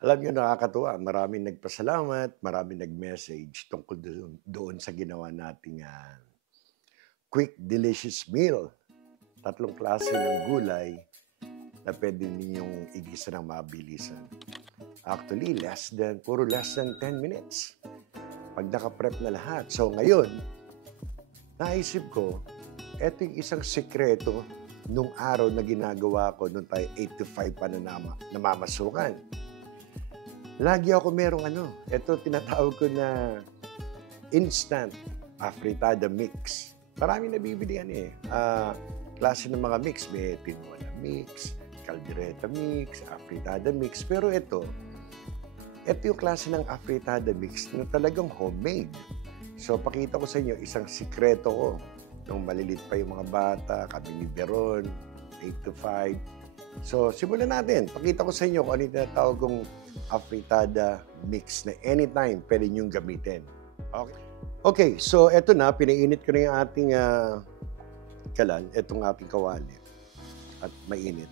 Alam niyo, nakakatuwa. Maraming nagpasalamat, maraming nag-message tungkol doon sa ginawa nating quick, delicious meal. 3 klase ng gulay na pwede ninyong igisa ng mabilisan. Actually, puro less than 10 minutes. Pag nakaprep na lahat. So ngayon, naisip ko, eto yung isang sekreto nung araw na ginagawa ko nung tayo 8 to 5 pa na namamasukan. Lagi ako merong ito tinatawag ko na instant afritada mix. Marami nabibili klase ng mga mix. May tinola mix, caldereta mix, afritada mix. Pero ito yung klase ng afritada mix na talagang homemade. So, pakita ko sa inyo isang sikreto ko. Nung malilit pa yung mga bata, kami ni Veron, 8 to 5. So, simulan natin. Pakita ko sa inyo kung ano yung tinatawag kong afritada mix na anytime pwede niyong gamitin. Okay, so eto na. Pinainit ko na yung ating kalan. Etong ating kawali. At mainit.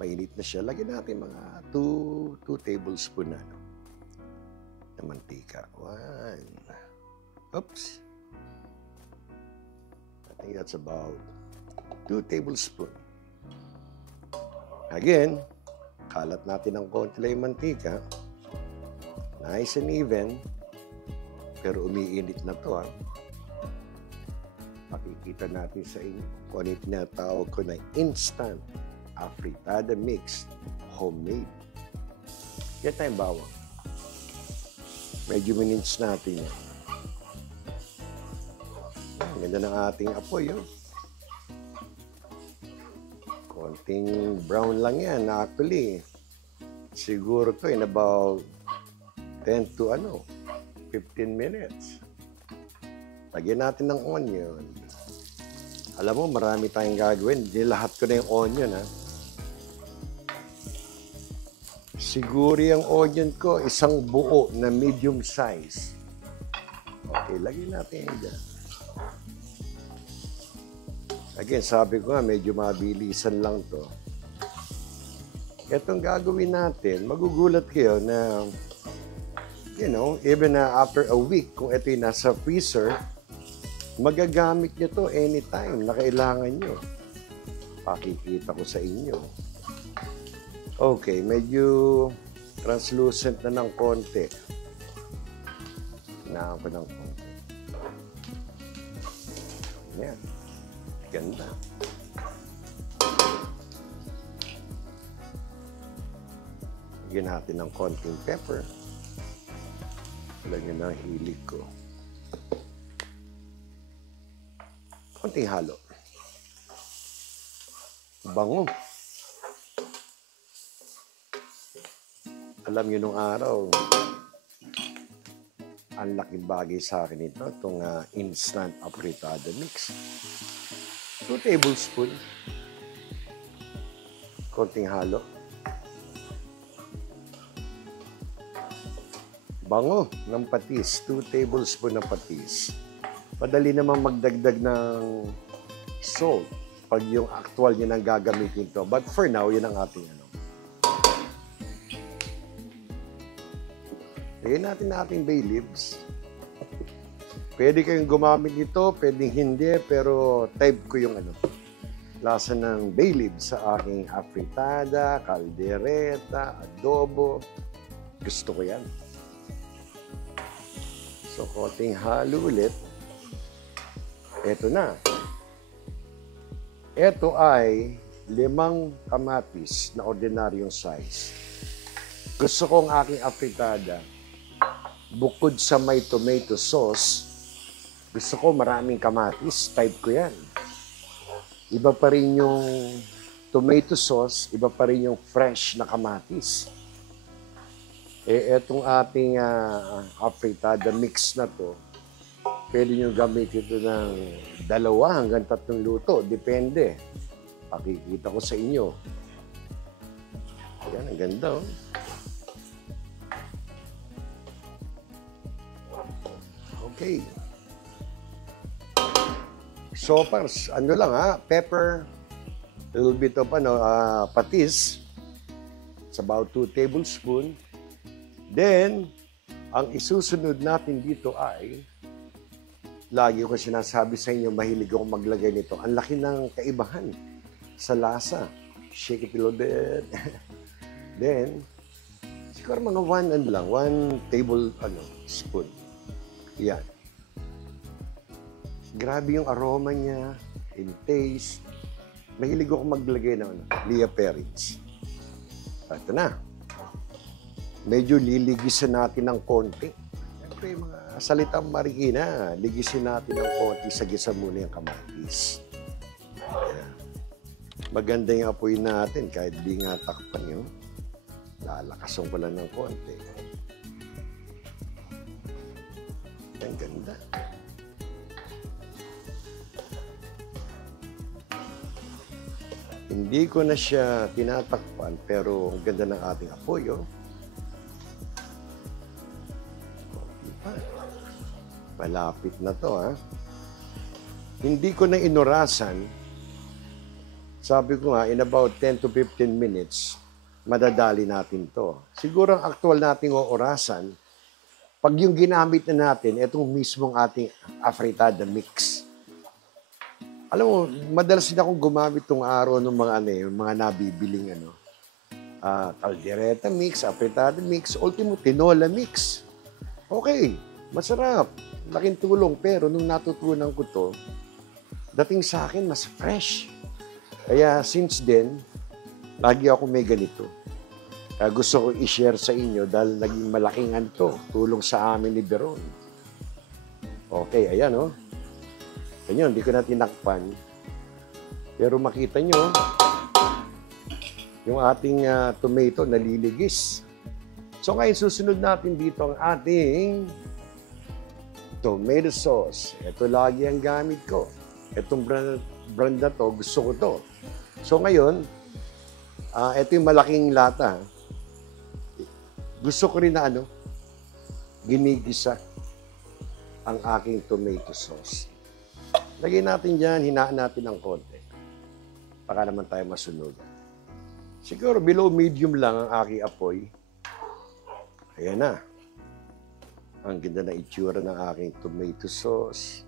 Mainit na siya. Lagyan natin mga 2 tablespoon na mantika. 1. Oops. I think that's about 2 tablespoons. Again, kalat natin ng konti lang yung mantika. Nice and even. Pero umiinit na to Makikita natin sa inyo kung ano yung tinatawag ko na instant afritada mix homemade. Yan tayong bawang. Medyo minutes natin yan. Ang ganda ng ating apoy, konting brown lang yan. Actually, siguro to in about 10 to 15 minutes. Lagyan natin ng onion. Alam mo, marami tayong gagawin. Nilahat ko na yung onion, Siguro yung onion ko, isang buo na medium size. Okay, lagyan natin yan dyan. Again, sabi ko nga, medyo mabilisan lang to. Itong gagawin natin, magugulat kayo na, even after a week, kung ito yung nasa freezer, magagamit nyo to anytime na kailangan nyo. Pakikita ko sa inyo. Okay, medyo translucent na ng konti. Hinaan ko ng konti. Yan. Ganda. Lagyan natin ng konting pepper. Lagyan ng hilig ko. Konting halo. Bango. Alam niyo nung araw, ang laking bagay sa akin ito, itong instant afritada mix. 2 tablespoons. Konting halo. Bango ng patis. 2 tablespoons ng patis. Madali namang magdagdag ng salt pag yung actual nyo nang gagamitin ito. But for now, yun ang ating Lagyan natin na ating bay leaves. Pwede kayong gumamit nito, pwedeng hindi, pero type ko yung lasa ng bay leaves sa aking afritada, caldereta, adobo. Gusto ko yan. So, konting halo ulit. Ito na. Ito ay 5 kamatis na ordinaryong size. Gusto ko ang aking afritada, bukod sa may tomato sauce, gusto ko maraming kamatis. Type ko yan. Iba pa rin yung tomato sauce, iba pa rin yung fresh na kamatis. Etong ating afritada mix na to, pwede nyo gamitin ito ng 2 hanggang 3 luto. Depende. Pakikita ko sa inyo. Yan, ang ganda, Okay. Sopars, ano lang pepper, little bit of patis. It's about 2 tablespoons. Then, ang isusunod natin dito ay, lagi ko sinasabi sa inyo, mahilig ako maglagay nito. Ang laki ng kaibahan sa lasa. Shake it a little bit. Then, siguro mga 1 tablespoon. Yan. Grabe yung aroma niya, in taste. Mahilig ako maglagay ng Lea Perrins. Ito na. Medyo liligisan natin ng konti. Siyempre, mga salitang marikina, ligisin natin ng konti, sagisa muna yung kamatis. Ayan. Maganda yung apoy natin, kahit di nga takpan yun. Lalakasan ko lang ng konti. Ang ganda. Hindi ko na siya tinatakpan, pero ang ganda ng ating apoy, Malapit na to, Hindi ko na inurasan. Sabi ko nga, in about 10 to 15 minutes, madadali natin to. Siguro ang aktual nating orasan, pag yung ginamit na natin, itong mismong ating afritada mix. Alam mo, madalas din akong gumamit itong araw ng mga nabibiling caldereta mix, afritada mix, ultimo tinola mix. Okay, masarap. Laking tulong. Pero nung natutunan ko to, dating sa akin, mas fresh. Kaya since then, lagi ako may ganito. Kaya gusto ko i-share sa inyo dahil naging malaking tulong sa amin ni Beron. Okay, ayan Ganyan, hindi ko na tinakpan. Pero makita nyo, yung ating tomato naliligis. So ngayon, susunod natin dito ang ating tomato sauce. Ito lagi ang gamit ko. Itong brand na to, gusto ko to. So ngayon, ito yung malaking lata. Gusto ko rin na ginigisa ang aking tomato sauce. Lagyan natin dyan, hinaan natin ng konti. Baka naman tayo masunog. Siguro below medium lang ang aking apoy. Ayan na. Ang ganda na itsura ng aking tomato sauce.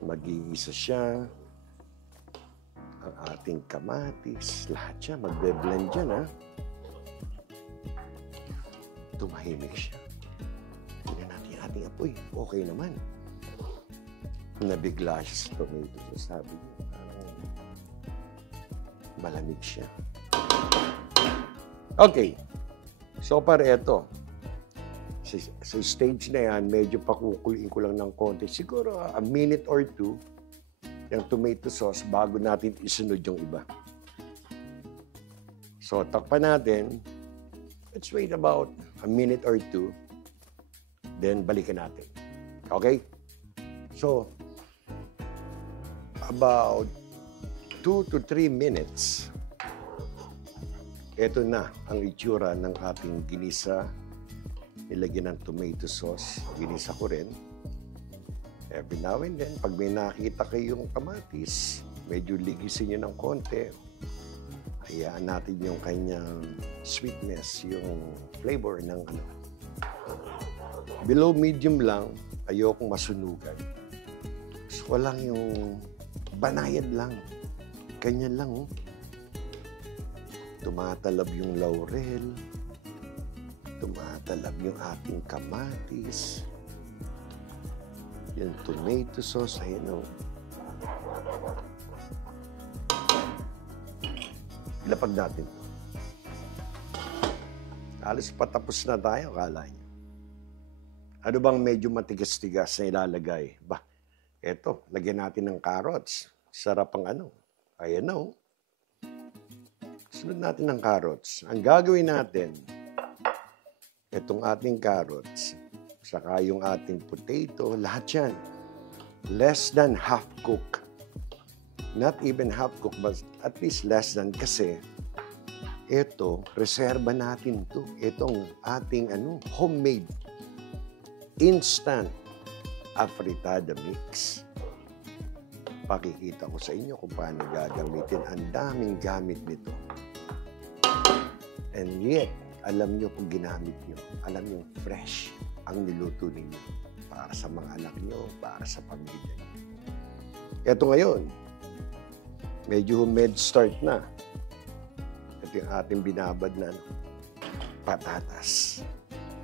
Mag-iisa siya. Ang ating kamatis. Lahat siya. Magbe-blend dyan, Tumahimik siya. Tingnan natin yung ating apoy. Okay naman. Nabigla siya sa tomato sauce. Sabi niya, malamig siya. Okay. So, para ito. Sa stage na yan, medyo pakukuliin ko lang ng konti. Siguro a minute or 2 yung tomato sauce bago natin isunod yung iba. So, takpan natin. Let's wait about a minute or 2. Then, balikan natin. Okay? So, about 2 to 3 minutes, ito na ang itsura ng ating ginisa. Nilagyan ng tomato sauce. Ginisa ko rin. Every now and then, pag may nakita kayong kamatis, medyo ligisin nyo ng konti. Hayaan natin yung kanyang sweetness, yung flavor ng Below medium lang, ayokong masunugan. Gusto ko lang yung banayad lang. Ganyan lang, Tumatalab yung laurel. Tumatalab yung ating kamatis. Yung tomato sauce, ayan Ilapag natin. Alis patapos na tayo, kala niyo. Ano bang medyo matigas-tigas na ilalagay? Eto, lagyan natin ng carrots. Sarap ang Ayan na, Sunod natin ng carrots. Ang gagawin natin, itong ating carrots, saka yung ating potato, lahat yan, less than half cook. Not even half cook, but at least less than kasi ito, reserba natin to. Itong ating homemade, instant afritada mix. Pakikita ko sa inyo kung paano gagamitin. Ang daming gamit nito. And yet, alam nyo kung ginamit nyo. Alam nyo, fresh ang niluto ninyo. Para sa mga anak nyo, para sa pamilya nyo. Ito ngayon, medyo med-start na. Ito yung ating binabad na patatas.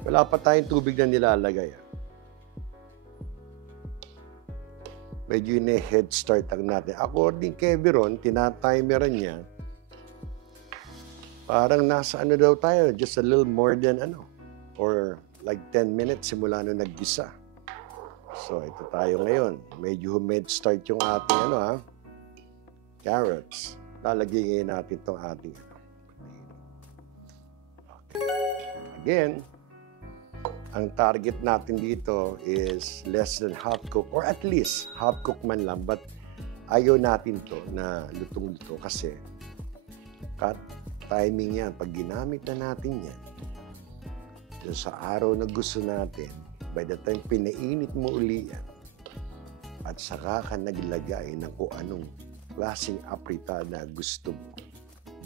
Wala pa tayong tubig na nilalagay. Medyo head start ang natin. According kay Veron, tinatimeran niya, parang nasa ano daw tayo, just a little more than or like 10 minutes simula nung naggisa. So, ito tayo ngayon. Medyo med-start yung ating carrots. Lalagyan natin itong ating Okay. Again, ang target natin dito is less than half cook or at least half cook man lang. But ayaw natin to na lutong-luto kasi timing yan. Pag ginamit na natin yan, sa araw na gusto natin, by the time pinainit mo uli yan, at saka ka naglagay ng kung anong klaseng aprita na gusto mo,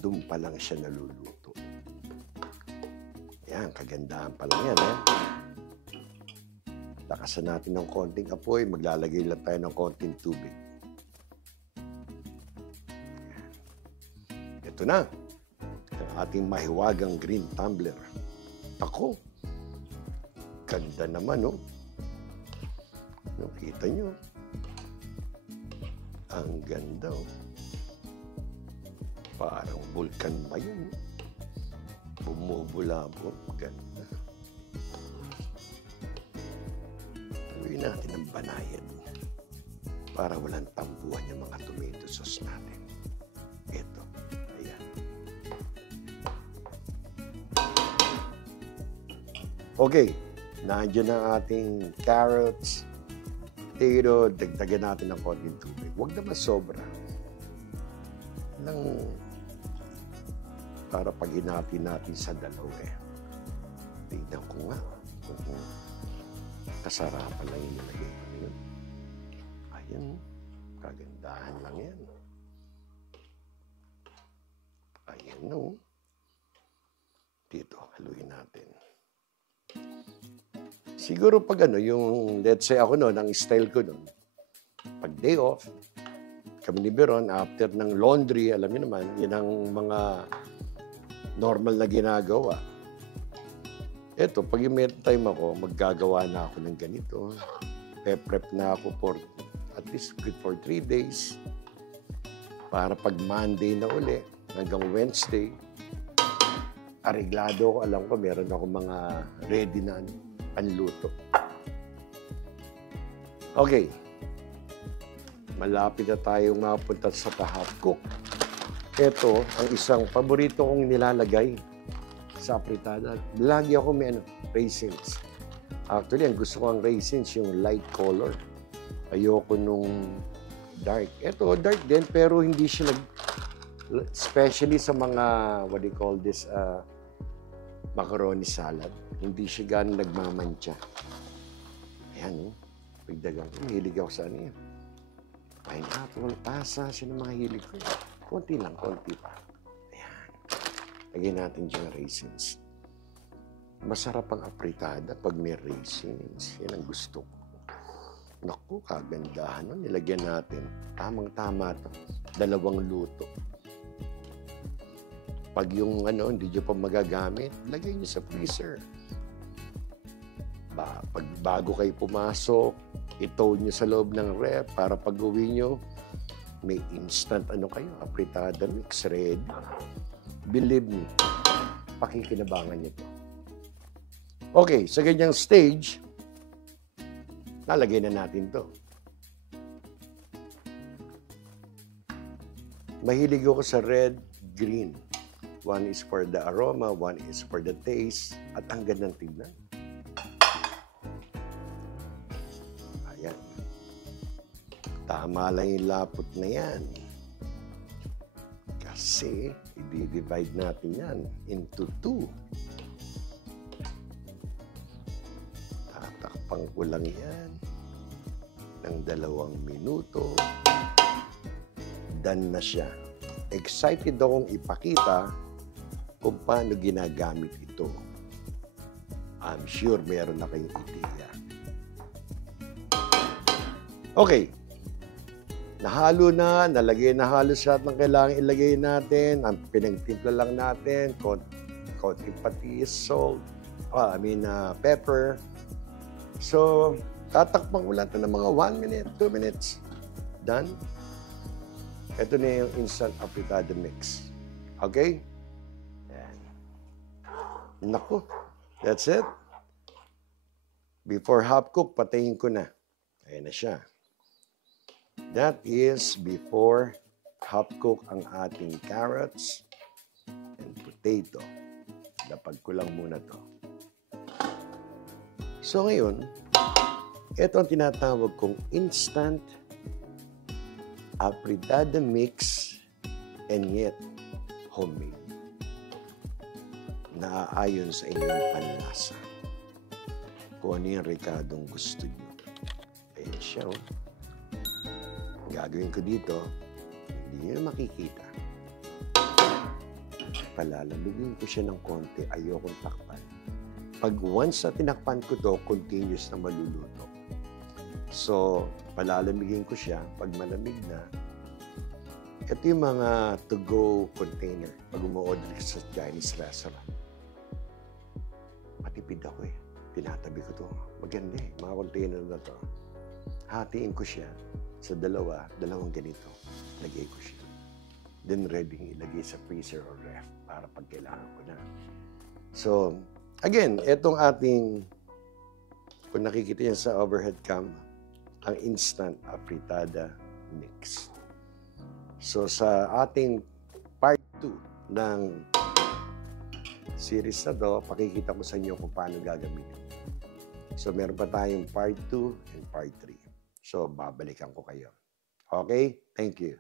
doon pa lang siya naluluto. Yan, kagandahan pa lang yan, Lakasan natin ng konting apoy, maglalagay lang tayo ng konting tubig. Ito na, ang ating mahiwagang green tumbler. Ako, ganda naman, Kita nyo? Ang ganda, Parang vulkan ba yun? Bumubulabo. Ganda. Haluin natin ang banayan para walang tampuhan yung mga tomato sauce natin. Ito. Ayan. Okay. Nandiyan ang ating carrots, potato. Dagdagan natin ng konting tubig. Huwag naman sobra. Para pag hinati natin sa dalawa tignan ko nga kung kasarapan lang yung nilagay ko yun. Ayan, kagandahan lang yan. Ayan, Dito, haluin natin. Siguro pag yung, let's say ako ang style ko pag day off, kami ni Veron, after ng laundry, alam niyo naman, yun ang mga normal na ginagawa. Ito, pag yung may time ako, maggagawa na ako ng ganito. Prep na ako for at least good for 3 days. Para pag Monday na uli, hanggang Wednesday, areglado ko, alam ko, meron ako mga ready na panluto. Okay. Malapit na tayong mapunta sa half cook. Ito, ang isang paborito kong nilalagay sa apritada. Lagi ako may raisins. Actually, ang gusto ko ang raisins, yung light color. Ayoko nung dark. Ito, dark din, pero hindi siya especially sa mga, what do you call this, macaroni salad. Hindi siya ganun nagmamantya. Ayan, pagdagang ko, hilig ako sa yan. Pineapple, pasa, siya ng mga hilig ko. Konti lang, konti pa. Ayan. Lagyan natin dyan raisins. Masarap ang apritada pag may raisins. Yan ang gusto ko. Naku, kagandahan. Nilagyan natin. Tamang-tama ito. 2 luto. Pag yung hindi nyo pa magagamit, lagay nyo sa freezer. Pag bago kayo pumasok, itow nyo sa loob ng ref para pag uwi nyo, may instant kayo, apritada mix ready. Believe me, pakikinabangan nyo to. Okay, sa ganyang stage, nalagay na natin to. Mahilig ako sa red, green. One is for the aroma, one is for the taste, at ang gandang tignan. Ayan. Tama lang yung lapot na yan. Kasi, i-divide natin yan into 2. Tatakpang ko lang yan ng 2 minuto. done na siya. Excited akong ipakita kung paano ginagamit ito. I'm sure meron na kayong ideya. Okay. Nahalo na, nalagay na halos lahat ng kailangan ilagay natin. Ang pinagtimpla lang natin, konting patis, salt, pepper. So, tatakpan ko lang ito ng mga 1 minute, 2 minutes. Done. Ito na yung instant afritada mix. Okay? Yan. Naku, that's it. Before half cook, patayin ko na. Ayan na siya. That is before half cook ang ating carrots and potato. Lapag ko lang muna to. So ngayon, ito ang tinatawag kong instant afritada mix and yet homemade. Naaayon sa inyong panlasa. Kung ano yung rekadong gusto nyo. Ayan siya. Gagawin ko dito, hindi nyo makikita. Palalamigin ko siya ng konti, ayokong takpan. Pag once na tinakpan ko to, continuous na maluluto. So, palalamigin ko siya. Pag malamig na, ito yung mga to-go container. Pag umu-order sa Chinese restaurant. Matipid ako eh. Tinatabi ko to. Maganda eh. Mga container na to. Hatiin ko siya sa dalawang ganito. Lagay ko siya. Then ready ilagay sa freezer or ref para pag kailangan ko na. So, again, itong ating, kung nakikita yan sa overhead cam, ang instant afritada mix. So, sa ating part 2 ng series na to, pakikita ko sa inyo kung paano gagamitin. So, meron pa tayong part 2 and part 3. So, babalikan ko kayo. Okay? Thank you.